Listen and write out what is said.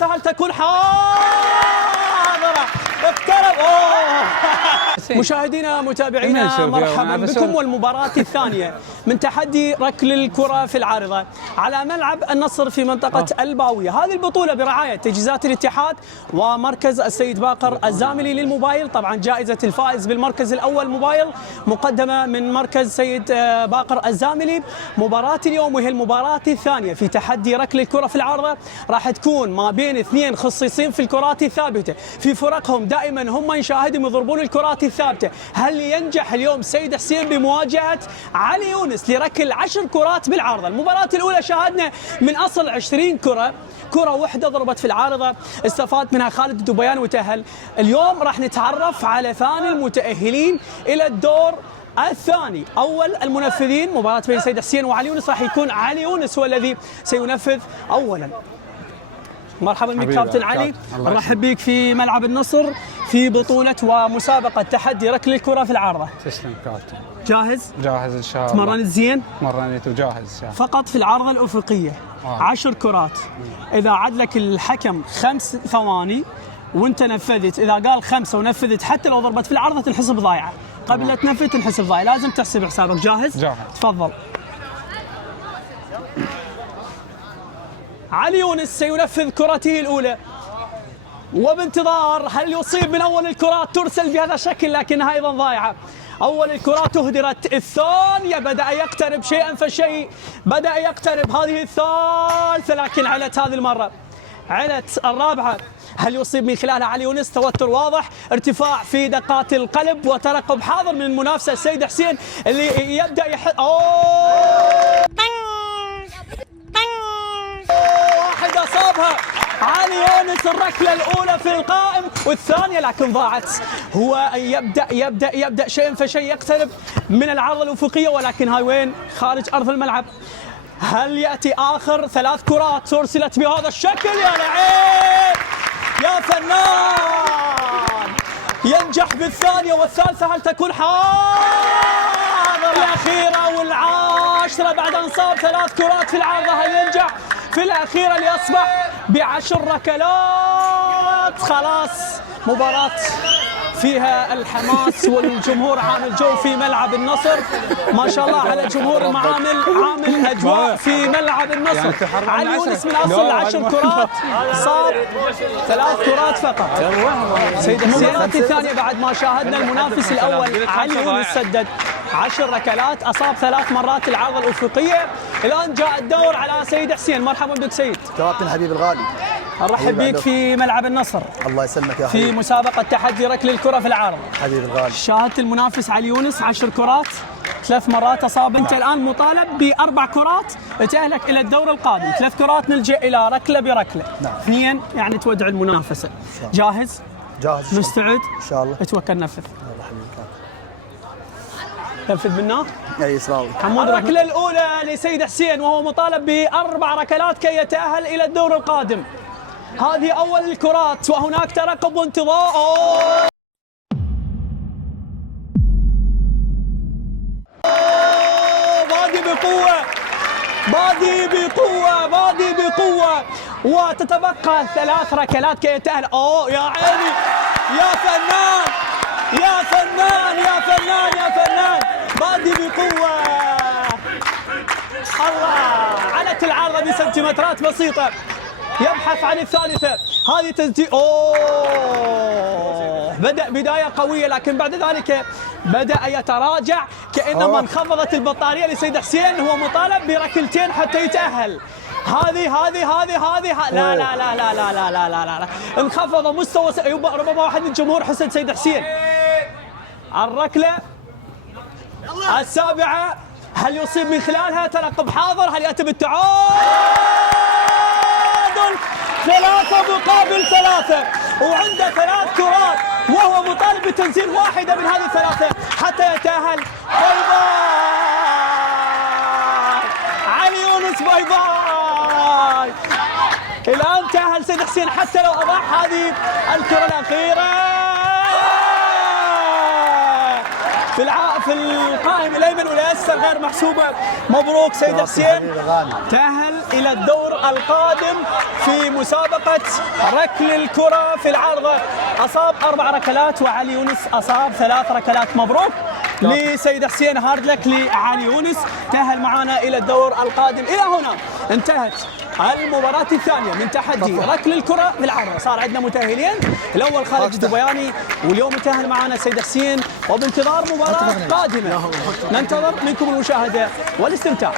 سهل تكون حاضرة اقترب. مشاهدينا متابعينا مرحبا بكم، والمباراة الثانية من تحدي ركل الكرة في العارضة على ملعب النصر في منطقة الباوية. هذه البطولة برعاية تجهيزات الاتحاد ومركز السيد باقر الزاملي للموبايل. طبعا جائزة الفائز بالمركز الأول موبايل مقدمة من مركز سيد باقر الزاملي. مباراة اليوم وهي المباراة الثانية في تحدي ركل الكرة في العارضة راح تكون ما بين اثنين خصيصين في الكرات الثابتة، في فرقهم دائما هم نشاهدهم يضربون الكرات الثابتة. هل ينجح اليوم سيد حسين بمواجهة علي يونس لركل 10 كرات بالعارضة؟ المباراة الأولى شاهدنا من أصل 20 كرة واحدة ضربت في العارضة، استفاد منها خالد الدبيان وتأهل. اليوم راح نتعرف على ثاني المتأهلين إلى الدور الثاني. أول المنفذين مباراة بين سيد حسين وعلي يونس راح يكون علي يونس هو الذي سينفذ أولا. مرحبا بك كابتن علي، نرحب بك في ملعب النصر في بطولة ومسابقة تحدي ركل الكرة في العارضة. تسلم كابتن. جاهز؟ جاهز ان شاء الله. تمرنت زين؟ تمرنت وجاهز ان شاء الله. فقط في العارضة الأفقية 10 كرات، إذا عدلك الحكم 5 ثواني وانت نفذت، إذا قال 5 ونفذت حتى لو ضربت في العارضة تنحسب ضايعة، قبل لا تنفذ تنحسب ضايعة، لازم تحسب حسابك. جاهز؟ جاهز. تفضل. علي يونس سينفذ كرته الأولى وبانتظار هل يصيب من أول الكرات، ترسل بهذا الشكل لكنها أيضا ضائعة. أول الكرات أهدرت، الثانية بدأ يقترب شيئا فشيء، بدأ يقترب. هذه الثالثة لكن علت هذه المرة، علت الرابعة. هل يصيب من خلالها علي يونس؟ توتر واضح، ارتفاع في دقات القلب وترقب حاضر من المنافسة السيد حسين اللي يبدأ واحد أصابها علي يونس، الركلة الأولى في القائم والثانية لكن ضاعت. هو يبدأ شيئا فشيء يقترب من العرض الأفقية، ولكن هاي وين؟ خارج أرض الملعب. هل يأتي آخر 3 كرات أرسلت بهذا الشكل؟ يا لعيب يا فنان، ينجح بالثانية والثالثة. هل تكون حاضرة؟ الأخيرة والعاشرة بعد أن صاب 3 كرات في العارضة، هل ينجح في الأخيرة ليصبح ب10 ركلات؟ خلاص مباراة فيها الحماس والجمهور عامل جو في ملعب النصر. ما شاء الله على الجمهور، عامل أجواء في ملعب النصر. علي يونس من أصل 10 كرات صار 3 كرات فقط. سيد حسين الثانية بعد ما شاهدنا المنافس الأول علي يونس سدد 10 ركلات، أصاب 3 مرات العارضة الأفقية. الآن جاء الدور على سيد حسين. مرحبا بك سيد. كابتن حبيبي الغالي، نرحب بك في ملعب النصر. الله يسلمك يا حبيبي. في مسابقة تحدي ركل الكرة في العارضة. حبيبي الغالي، شاهدت المنافس علي يونس 10 كرات 3 مرات أصاب. أنت الآن مطالب ب4 كرات تأهلك إلى الدور القادم. 3 كرات نلجأ إلى ركلة بركلة. نعم. 2 يعني تودع المنافسة. جاهز؟ جاهز. مستعد؟ إن شاء الله. اتوكل نفذ. يلا حبيبي نفذ بالنار. يا إسراوي. حمود. الركلة الأولى لسيد حسين وهو مطالب ب4 ركلات كي يتأهل إلى الدور القادم. هذه أول الكرات وهناك ترقب وانتظار. بادي بقوة وتتبقى 3 ركلات كي يتأهل. يا عيني يا فنان يا فنان يا فنان يا فنان، بادي بقوة. الله، علت العارضة بسنتيمترات بسيطة، يبحث عن الثالثة. هذه تسديد. بدأ بداية قوية لكن بعد ذلك بدأ يتراجع كأنما انخفضت البطارية لسيد حسين. هو مطالب بركلتين حتى يتأهل. هذه لا لا لا لا لا لا لا لا لا، انخفض مستوى. ربما واحد من الجمهور حسن سيد حسين. الركلة السابعة هل يصيب من خلالها؟ ترقب حاضر. هل يأتي بالتعادل؟ 3 مقابل 3 وعنده 3 كرات وهو مطالب بتنزيل واحدة من هذه ال3 حتى يتأهل. باي علي يونس، باي باي. الآن تأهل سيد حسين حتى لو أضاع هذه الكرة الأخيرة. في القائم الايمن والايسر غير محسوبه. مبروك سيد حسين، تأهل إلى الدور القادم في مسابقة ركل الكرة في العارضة. أصاب 4 ركلات وعلي يونس أصاب 3 ركلات. مبروك لسيد حسين، هارد لك لعلي يونس، تأهل معنا إلى الدور القادم. إلى هنا انتهت المباراة الثانية من تحدي ركل الكرة في العارضة. صار عندنا متأهلين، الأول خالد الدبياني، واليوم يتأهل معنا سيد حسين، وبانتظار مباراة قادمة ننتظر منكم المشاهدة والاستمتاع.